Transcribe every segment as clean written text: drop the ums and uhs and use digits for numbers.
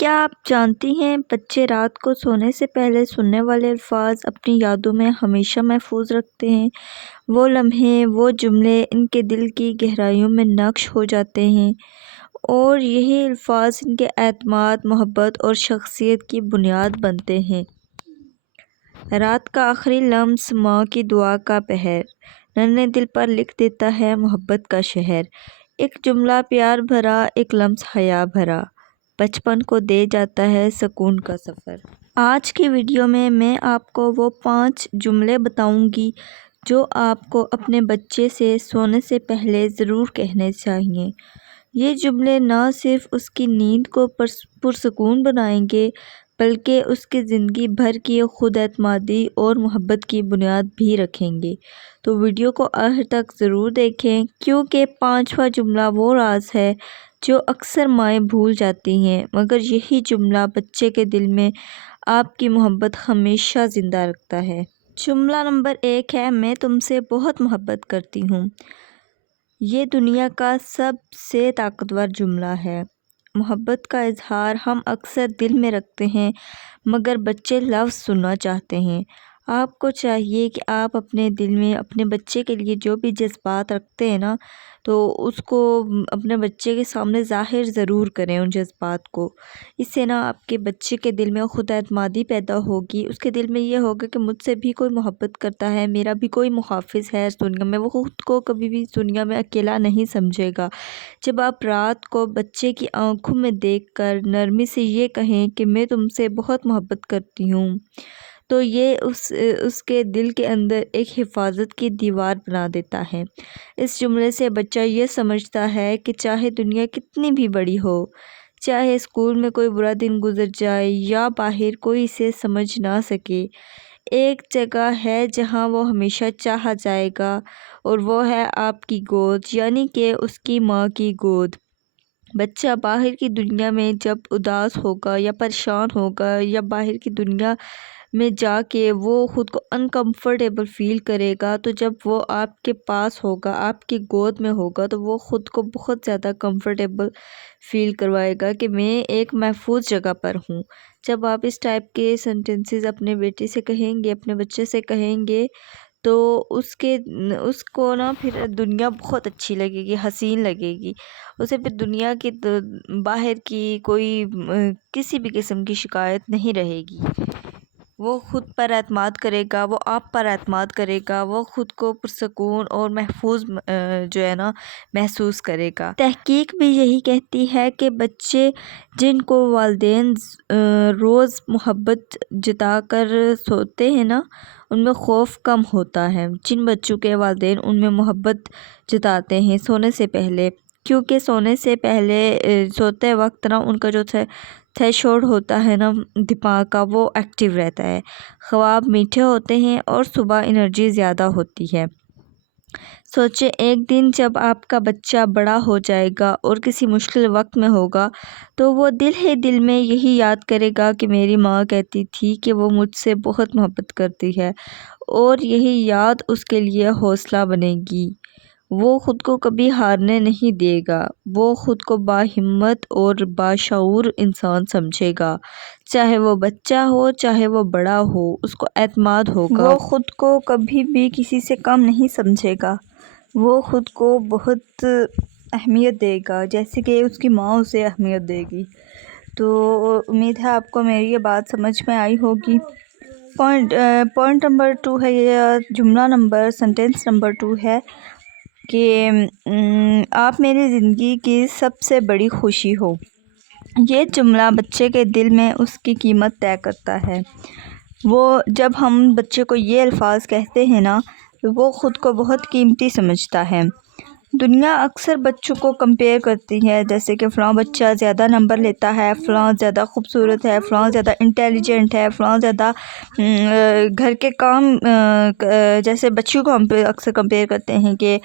کیا آپ جانتی ہیں بچے رات کو سونے سے پہلے سننے والے الفاظ اپنی یادوں میں ہمیشہ محفوظ رکھتے ہیں؟ وہ لمحے، وہ جملے ان کے دل کی گہرائیوں میں نقش ہو جاتے ہیں اور یہی الفاظ ان کے اعتماد، محبت اور شخصیت کی بنیاد بنتے ہیں۔ رات کا آخری لمس ماں کی دعا کا پہر، ننھے دل پر لکھ دیتا ہے محبت کا شہر۔ ایک جملہ پیار بھرا، ایک لمس حیا بھرا، بچپن کو دے جاتا ہے سکون کا سفر۔ آج کی ویڈیو میں آپ کو وہ 5 جملے بتاؤں گی جو آپ کو اپنے بچے سے سونے سے پہلے ضرور کہنے چاہیے۔ یہ جملے نہ صرف اس کی نیند کو پرسکون بنائیں گے بلکہ اس کی زندگی بھر کی خود اعتمادی اور محبت کی بنیاد بھی رکھیں گے۔ تو ویڈیو کو آخر تک ضرور دیکھیں کیونکہ 5واں جملہ وہ راز ہے جو اکثر مائیں بھول جاتی ہیں، مگر یہی جملہ بچے کے دل میں آپ کی محبت ہمیشہ زندہ رکھتا ہے۔ جملہ نمبر 1 ہے، میں تم سے بہت محبت کرتی ہوں۔ یہ دنیا کا سب سے طاقتور جملہ ہے۔ محبت کا اظہار ہم اکثر دل میں رکھتے ہیں مگر بچے لفظ سننا چاہتے ہیں۔ آپ کو چاہیے کہ آپ اپنے دل میں اپنے بچے کے لیے جو بھی جذبات رکھتے ہیں نا تو اس کو اپنے بچے کے سامنے ظاہر ضرور کریں ان جذبات کو۔ اس سے نا آپ کے بچے کے دل میں خود اعتمادی پیدا ہوگی، اس کے دل میں یہ ہوگا کہ مجھ سے بھی کوئی محبت کرتا ہے، میرا بھی کوئی محافظ ہے اس دنیا میں، وہ خود کو کبھی بھی اس دنیا میں اکیلا نہیں سمجھے گا۔ جب آپ رات کو بچے کی آنکھوں میں دیکھ کر نرمی سے یہ کہیں کہ میں تم سے بہت محبت کرتی ہوں تو یہ اس کے دل کے اندر ایک حفاظت کی دیوار بنا دیتا ہے۔ اس جملے سے بچہ یہ سمجھتا ہے کہ چاہے دنیا کتنی بھی بڑی ہو، چاہے اسکول میں کوئی برا دن گزر جائے یا باہر کوئی اسے سمجھ نہ سکے، ایک جگہ ہے جہاں وہ ہمیشہ چاہا جائے گا اور وہ ہے آپ کی گود، یعنی کہ اس کی ماں کی گود۔ بچہ باہر کی دنیا میں جب اداس ہوگا یا پریشان ہوگا یا باہر کی دنیا میں جا کے وہ خود کو انکمفرٹیبل فیل کرے گا تو جب وہ آپ کے پاس ہوگا، آپ کی گود میں ہوگا تو وہ خود کو بہت زیادہ کمفرٹیبل فیل کروائے گا کہ میں ایک محفوظ جگہ پر ہوں۔ جب آپ اس ٹائپ کے سینٹنسز اپنے بیٹے سے کہیں گے، اپنے بچے سے کہیں گے تو اس کو نا پھر دنیا بہت اچھی لگے گی، حسین لگے گی۔ اسے پھر دنیا کی باہر کی کوئی کسی بھی قسم کی شکایت نہیں رہے گی۔ وہ خود پر اعتماد کرے گا، وہ آپ پر اعتماد کرے گا، وہ خود کو پرسکون اور محفوظ جو ہے نا محسوس کرے گا۔ تحقیق بھی یہی کہتی ہے کہ بچے جن کو والدین روز محبت جتا کر سوتے ہیں نا ان میں خوف کم ہوتا ہے۔ جن بچوں کے والدین ان میں محبت جتاتے ہیں سونے سے پہلے، کیونکہ سونے سے پہلے سوتے وقت نا ان کا جو تھریشولڈ ہوتا ہے نا دماغ کا وہ ایکٹیو رہتا ہے، خواب میٹھے ہوتے ہیں اور صبح انرجی زیادہ ہوتی ہے۔ سوچیں ایک دن جب آپ کا بچہ بڑا ہو جائے گا اور کسی مشکل وقت میں ہوگا تو وہ دل ہی دل میں یہی یاد کرے گا کہ میری ماں کہتی تھی کہ وہ مجھ سے بہت محبت کرتی ہے، اور یہی یاد اس کے لیے حوصلہ بنے گی۔ وہ خود کو کبھی ہارنے نہیں دے گا، وہ خود کو باہمت اور باشعور انسان سمجھے گا۔ چاہے وہ بچہ ہو چاہے وہ بڑا ہو، اس کو اعتماد ہوگا۔ وہ خود کو کبھی بھی کسی سے کم نہیں سمجھے گا، وہ خود کو بہت اہمیت دے گا جیسے کہ اس کی ماں اسے اہمیت دے گی۔ تو امید ہے آپ کو میری یہ بات سمجھ میں آئی ہوگی۔ پوائنٹ نمبر 2 ہے، یہ جملہ سینٹنس نمبر 2 ہے کہ آپ میری زندگی کی سب سے بڑی خوشی ہو۔ یہ جملہ بچے کے دل میں اس کی قیمت طے کرتا ہے۔ جب ہم بچے کو یہ الفاظ کہتے ہیں نا تو وہ خود کو بہت قیمتی سمجھتا ہے۔ دنیا اکثر بچوں کو کمپیئر کرتی ہے، جیسے کہ فلاں بچہ زیادہ نمبر لیتا ہے، فلاں زیادہ خوبصورت ہے، فلاں زیادہ انٹیلیجنٹ ہے، فلاں زیادہ گھر کے کام، جیسے بچیوں کو ہم اکثر کمپیئر کرتے ہیں کہ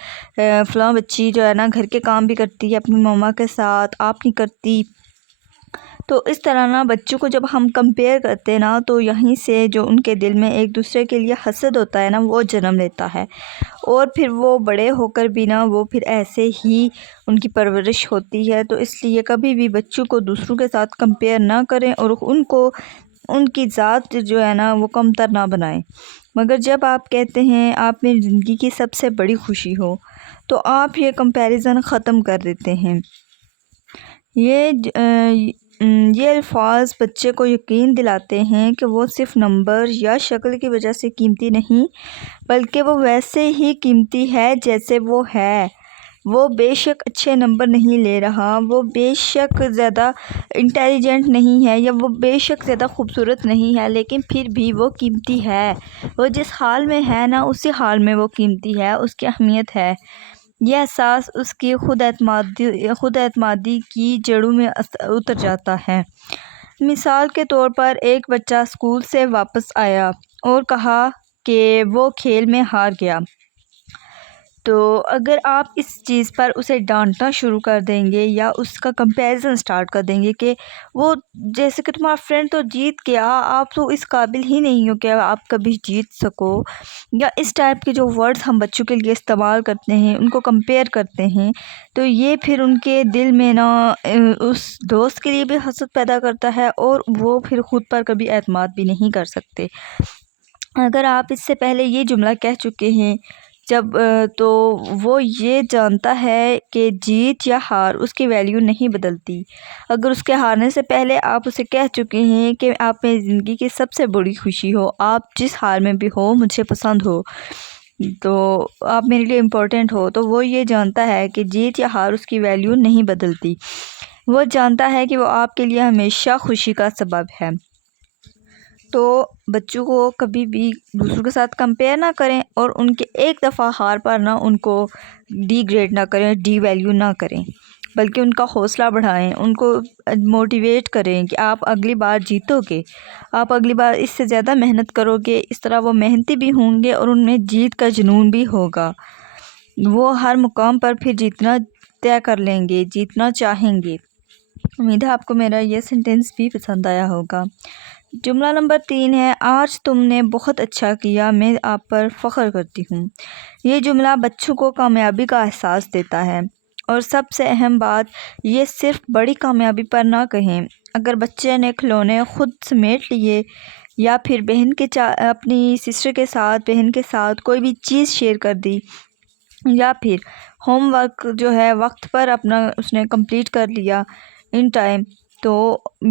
فلاں بچی جو ہے نا گھر کے کام بھی کرتی ہے اپنی ماما کے ساتھ، آپ نہیں کرتی۔ تو اس طرح نا بچوں کو جب ہم کمپیئر کرتے ہیں نا تو یہیں سے جو ان کے دل میں ایک دوسرے کے لیے حسد ہوتا ہے نا وہ جنم لیتا ہے، اور پھر وہ بڑے ہو کر بھی نا وہ پھر ایسے ہی ان کی پرورش ہوتی ہے۔ تو اس لیے کبھی بھی بچوں کو دوسروں کے ساتھ کمپیئر نہ کریں اور ان کو ان کی ذات جو ہے نا وہ کمتر نہ بنائیں۔ مگر جب آپ کہتے ہیں آپ میری زندگی کی سب سے بڑی خوشی ہو تو آپ یہ کمپیریزن ختم کر دیتے ہیں۔ یہ الفاظ بچے کو یقین دلاتے ہیں کہ وہ صرف نمبر یا شکل کی وجہ سے قیمتی نہیں، بلکہ وہ ویسے ہی قیمتی ہے جیسے وہ ہے۔ وہ بے شک اچھے نمبر نہیں لے رہا، وہ بے شک زیادہ انٹیلیجنٹ نہیں ہے، یا وہ بے شک زیادہ خوبصورت نہیں ہے، لیکن پھر بھی وہ قیمتی ہے۔ وہ جس حال میں ہے نا اسی حال میں وہ قیمتی ہے، اس کی اہمیت ہے۔ یہ احساس اس کی خود اعتمادی کی جڑوں میں اتر جاتا ہے۔ مثال کے طور پر ایک بچہ اسکول سے واپس آیا اور کہا کہ وہ کھیل میں ہار گیا، تو اگر آپ اس چیز پر اسے ڈانٹنا شروع کر دیں گے یا اس کا کمپیریزن سٹارٹ کر دیں گے کہ وہ جیسے کہ تمہارا فرینڈ تو جیت گیا، آپ تو اس قابل ہی نہیں ہو کہ آپ کبھی جیت سکو، یا اس ٹائپ کے جو ورڈز ہم بچوں کے لیے استعمال کرتے ہیں، ان کو کمپیئر کرتے ہیں، تو یہ پھر ان کے دل میں نا اس دوست کے لیے بھی حسد پیدا کرتا ہے، اور وہ پھر خود پر کبھی اعتماد بھی نہیں کر سکتے۔ اگر آپ اس سے پہلے یہ جملہ کہہ چکے ہیں تو وہ یہ جانتا ہے کہ جیت یا ہار اس کی ویلیو نہیں بدلتی۔ اگر اس کے ہارنے سے پہلے آپ اسے کہہ چکے ہیں کہ آپ میری زندگی کی سب سے بڑی خوشی ہو، آپ جس حال میں بھی ہو مجھے پسند ہو، تو آپ میرے لیے امپورٹنٹ ہو، تو وہ یہ جانتا ہے کہ جیت یا ہار اس کی ویلیو نہیں بدلتی۔ وہ جانتا ہے کہ وہ آپ کے لیے ہمیشہ خوشی کا سبب ہے۔ تو بچوں کو کبھی بھی دوسروں کے ساتھ کمپیئر نہ کریں، اور ان کے ایک دفعہ ہار پر نہ ان کو ڈی گریڈ نہ کریں، ڈی ویلیو نہ کریں، بلکہ ان کا حوصلہ بڑھائیں، ان کو موٹیویٹ کریں کہ آپ اگلی بار جیتو گے، آپ اگلی بار اس سے زیادہ محنت کرو گے۔ اس طرح وہ محنتی بھی ہوں گے اور ان میں جیت کا جنون بھی ہوگا۔ وہ ہر مقام پر پھر جیتنا طے کر لیں گے، جیتنا چاہیں گے۔ امید ہے آپ کو میرا یہ سینٹینس بھی پسند آیا ہوگا۔ جملہ نمبر 3 ہے، آج تم نے بہت اچھا کیا، میں آپ پر فخر کرتی ہوں۔ یہ جملہ بچوں کو کامیابی کا احساس دیتا ہے، اور سب سے اہم بات یہ صرف بڑی کامیابی پر نہ کہیں۔ اگر بچے نے کھلونے خود سمیٹ لیے، یا پھر اپنی سسٹر کے ساتھ، بہن کے ساتھ کوئی بھی چیز شیئر کر دی، یا پھر ہوم ورک جو ہے وقت پر اپنا اس نے کمپلیٹ کر لیا ان ٹائم، تو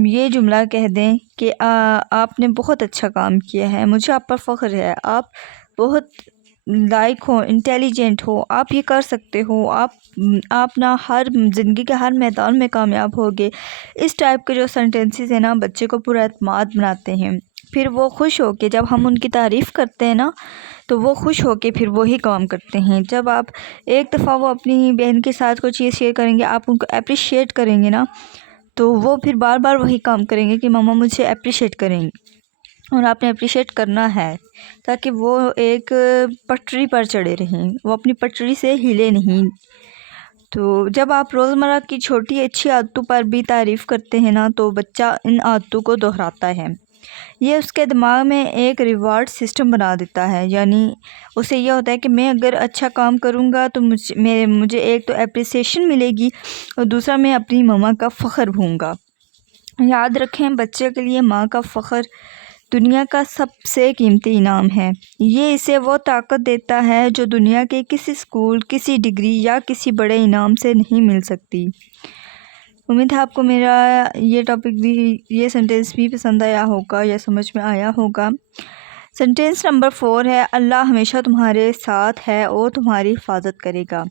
یہ جملہ کہہ دیں کہ آپ نے بہت اچھا کام کیا ہے، مجھے آپ پر فخر ہے، آپ بہت لائق ہو، انٹیلیجنٹ ہو، آپ یہ کر سکتے ہو، آپ نا زندگی کے ہر میدان میں کامیاب ہوگے۔ اس ٹائپ کے جو سینٹینسز ہیں نا بچے کو پورا اعتماد بناتے ہیں۔ پھر وہ خوش ہو کے جب ہم ان کی تعریف کرتے ہیں نا تو وہ خوش ہو کے پھر وہی کام کرتے ہیں۔ جب آپ ایک دفعہ وہ اپنی بہن کے ساتھ کوئی چیز شیئر کریں گے، آپ ان کو اپریشیٹ کریں گے نا، تو وہ پھر بار بار وہی کام کریں گے کہ ماما مجھے اپریشیٹ کریں گے، اور آپ نے اپریشیٹ کرنا ہے تاکہ وہ ایک پٹری پر چڑھے رہیں، وہ اپنی پٹری سے ہلے نہیں۔ تو جب آپ روزمرہ کی چھوٹی اچھی عادتوں پر بھی تعریف کرتے ہیں نا تو بچہ ان عادتوں کو دہراتا ہے۔ یہ اس کے دماغ میں ایک ریوارڈ سسٹم بنا دیتا ہے، یعنی اسے یہ ہوتا ہے کہ میں اگر اچھا کام کروں گا تو مجھے ایک تو اپریسیشن ملے گی، اور دوسرا میں اپنی ماما کا فخر ہوں گا۔ یاد رکھیں، بچے کے لیے ماں کا فخر دنیا کا سب سے قیمتی انعام ہے۔ یہ اسے وہ طاقت دیتا ہے جو دنیا کے کسی اسکول، کسی ڈگری یا کسی بڑے انعام سے نہیں مل سکتی۔ امید ہے آپ کو میرا یہ ٹاپک بھی، یہ سینٹینس بھی پسند آیا ہوگا یا سمجھ میں آیا ہوگا۔ سینٹینس نمبر 4 ہے، اللہ ہمیشہ تمہارے ساتھ ہے اور تمہاری حفاظت کرے گا۔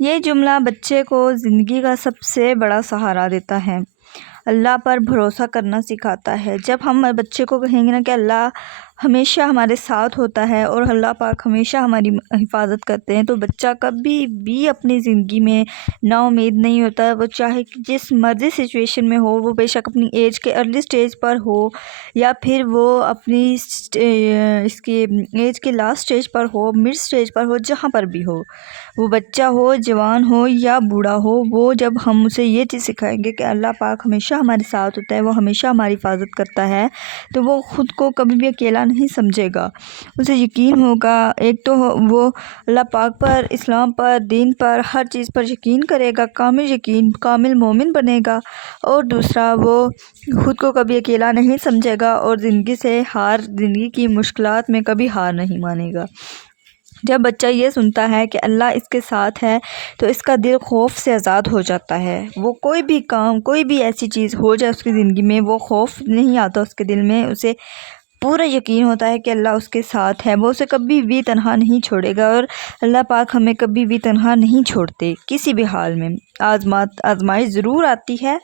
یہ جملہ بچے کو زندگی کا سب سے بڑا سہارا دیتا ہے، اللہ پر بھروسہ کرنا سکھاتا ہے۔ جب ہم بچے کو کہیں گے نا کہ اللہ ہمیشہ ہمارے ساتھ ہوتا ہے اور اللہ پاک ہمیشہ ہماری حفاظت کرتے ہیں، تو بچہ کبھی بھی اپنی زندگی میں نا امید نہیں ہوتا۔ وہ چاہے جس مرضی سچویشن میں ہو، وہ بے شک اپنی ایج کے ارلی سٹیج پر ہو یا پھر وہ اپنی اس کی ایج کے لاسٹ سٹیج پر ہو، مڈ سٹیج پر ہو، جہاں پر بھی ہو، وہ بچہ ہو، جوان ہو یا بوڑھا ہو، وہ جب ہم اسے یہ چیز سکھائیں گے کہ اللہ پاک ہمیشہ ہمارے ساتھ ہوتا ہے، وہ ہمیشہ ہماری حفاظت کرتا ہے، تو وہ خود کو کبھی بھی اکیلا نہیں سمجھے گا، اسے یقین ہوگا۔ ایک تو وہ اللہ پاک پر، اسلام پر، دین پر، ہر چیز پر یقین کرے گا، کامل یقین، کامل مومن بنے گا، اور دوسرا وہ خود کو کبھی اکیلا نہیں سمجھے گا اور زندگی کی مشکلات میں کبھی ہار نہیں مانے گا۔ جب بچہ یہ سنتا ہے کہ اللہ اس کے ساتھ ہے تو اس کا دل خوف سے آزاد ہو جاتا ہے۔ وہ کوئی بھی کام، کوئی بھی ایسی چیز ہو جائے اس کی زندگی میں، وہ خوف نہیں آتا اس کے دل میں، اسے پورا یقین ہوتا ہے کہ اللہ اس کے ساتھ ہے، وہ اسے کبھی بھی تنہا نہیں چھوڑے گا، اور اللہ پاک ہمیں کبھی بھی تنہا نہیں چھوڑتے کسی بھی حال میں۔ آزمائش ضرور آتی ہے،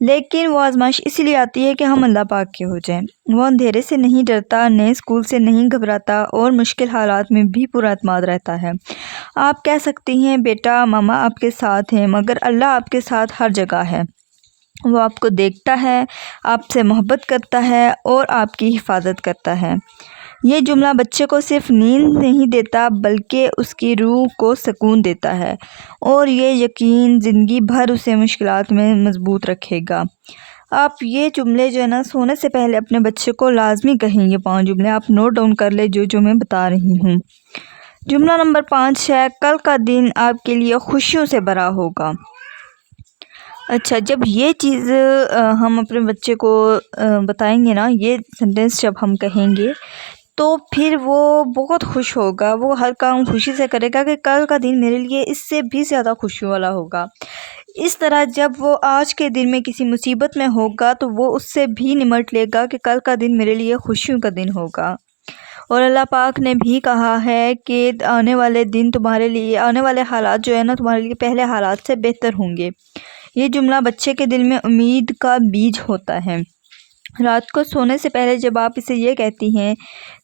لیکن وہ آزمائش اسی لیے آتی ہے کہ ہم اللہ پاک کے ہو جائیں۔ وہ اندھیرے سے نہیں ڈرتا، نئے اسکول سے نہیں گھبراتا، اور مشکل حالات میں بھی پورا اعتماد رہتا ہے۔ آپ کہہ سکتی ہیں بیٹا ماما آپ کے ساتھ ہیں، مگر اللہ آپ کے ساتھ ہر جگہ ہے۔ وہ آپ کو دیکھتا ہے، آپ سے محبت کرتا ہے اور آپ کی حفاظت کرتا ہے۔ یہ جملہ بچے کو صرف نیند نہیں دیتا بلکہ اس کی روح کو سکون دیتا ہے، اور یہ یقین زندگی بھر اسے مشکلات میں مضبوط رکھے گا۔ آپ یہ جملے جو ہے نا، سونے سے پہلے اپنے بچے کو لازمی کہیں، یہ 5 جملے آپ نوٹ ڈاؤن کر لیں جو میں بتا رہی ہوں۔ جملہ نمبر 5 ہے، کل کا دن آپ کے لیے خوشیوں سے بھرا ہوگا۔ اچھا، جب یہ چیز ہم اپنے بچے کو بتائیں گے نا، یہ سینٹینس جب ہم کہیں گے تو پھر وہ بہت خوش ہوگا، وہ ہر کام خوشی سے کرے گا کہ کل کا دن میرے لیے اس سے بھی زیادہ خوشیوں والا ہوگا۔ اس طرح جب وہ آج کے دن میں کسی مصیبت میں ہوگا تو وہ اس سے بھی نمٹ لے گا کہ کل کا دن میرے لیے خوشیوں کا دن ہوگا۔ اور اللہ پاک نے بھی کہا ہے کہ آنے والے دن تمہارے لیے، آنے والے حالات جو ہے نا تمہارے لیے پہلے حالات سے بہتر ہوں گے۔ یہ جملہ بچے کے دل میں امید کا بیج ہوتا ہے۔ رات کو سونے سے پہلے جب آپ اسے یہ کہتی ہیں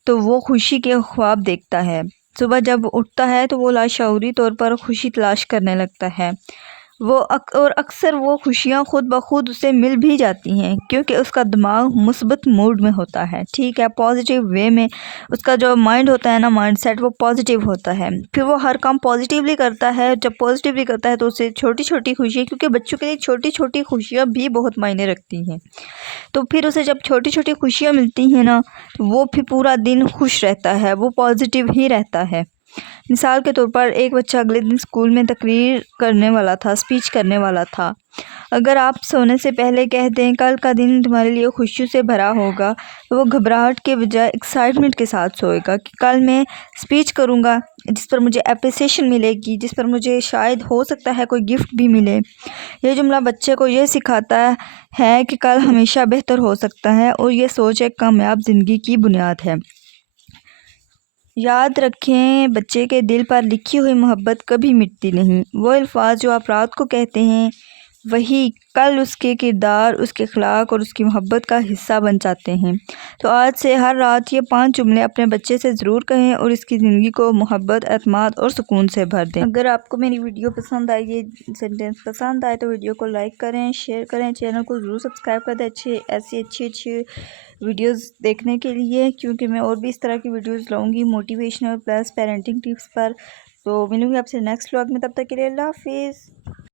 تو وہ خوشی کے خواب دیکھتا ہے۔ صبح جب اٹھتا ہے تو وہ لاشعوری طور پر خوشی تلاش کرنے لگتا ہے، اور اکثر وہ خوشیاں خود بخود اسے مل بھی جاتی ہیں، کیونکہ اس کا دماغ مثبت موڈ میں ہوتا ہے، ٹھیک ہے، پازیٹیو وے میں اس کا جو مائنڈ ہوتا ہے نا، مائنڈ سیٹ، وہ پازیٹیو ہوتا ہے، پھر وہ ہر کام پازیٹیولی کرتا ہے۔ جب پازیٹیولی کرتا ہے تو اسے چھوٹی چھوٹی خوشی، کیونکہ بچوں کے لیے چھوٹی چھوٹی خوشیاں بھی بہت معنی رکھتی ہیں، تو پھر اسے جب چھوٹی چھوٹی خوشیاں ملتی ہیں نا تو وہ پھر پورا دن خوش رہتا ہے، وہ پازیٹیو ہی رہتا ہے۔ مثال کے طور پر ایک بچہ اگلے دن اسکول میں تقریر کرنے والا تھا، اسپیچ کرنے والا تھا۔ اگر آپ سونے سے پہلے کہہ دیں کل کا دن تمہارے لیے خوشیوں سے بھرا ہوگا، تو وہ گھبراہٹ کے بجائے ایکسائٹمنٹ کے ساتھ سوئے گا کہ کل میں اسپیچ کروں گا جس پر مجھے اپریسیشن ملے گی، جس پر مجھے شاید ہو سکتا ہے کوئی گفٹ بھی ملے۔ یہ جملہ بچے کو یہ سکھاتا ہے کہ کل ہمیشہ بہتر ہو سکتا ہے، اور یہ سوچ ایک کامیاب زندگی کی بنیاد ہے۔ یاد رکھیں، بچے کے دل پر لکھی ہوئی محبت کبھی مٹتی نہیں۔ وہ الفاظ جو آپ رات کو کہتے ہیں وہی کل اس کے کردار، اس کے اخلاق اور اس کی محبت کا حصہ بن جاتے ہیں۔ تو آج سے ہر رات یہ 5 جملے اپنے بچے سے ضرور کہیں اور اس کی زندگی کو محبت، اعتماد اور سکون سے بھر دیں۔ اگر آپ کو میری ویڈیو پسند آئی، یہ سینٹینس پسند آئے تو ویڈیو کو لائک کریں، شیئر کریں، چینل کو ضرور سبسکرائب کر دیں ایسی اچھی ویڈیوز دیکھنے کے لیے، کیونکہ میں اور بھی اس طرح کی ویڈیوز لاؤں گی موٹیویشنل پلس پیرنٹنگ ٹپس پر۔ تو ملوں گی آپ سے نیکسٹ ولاگ میں، تب تک کے لیے اللہ حافظ۔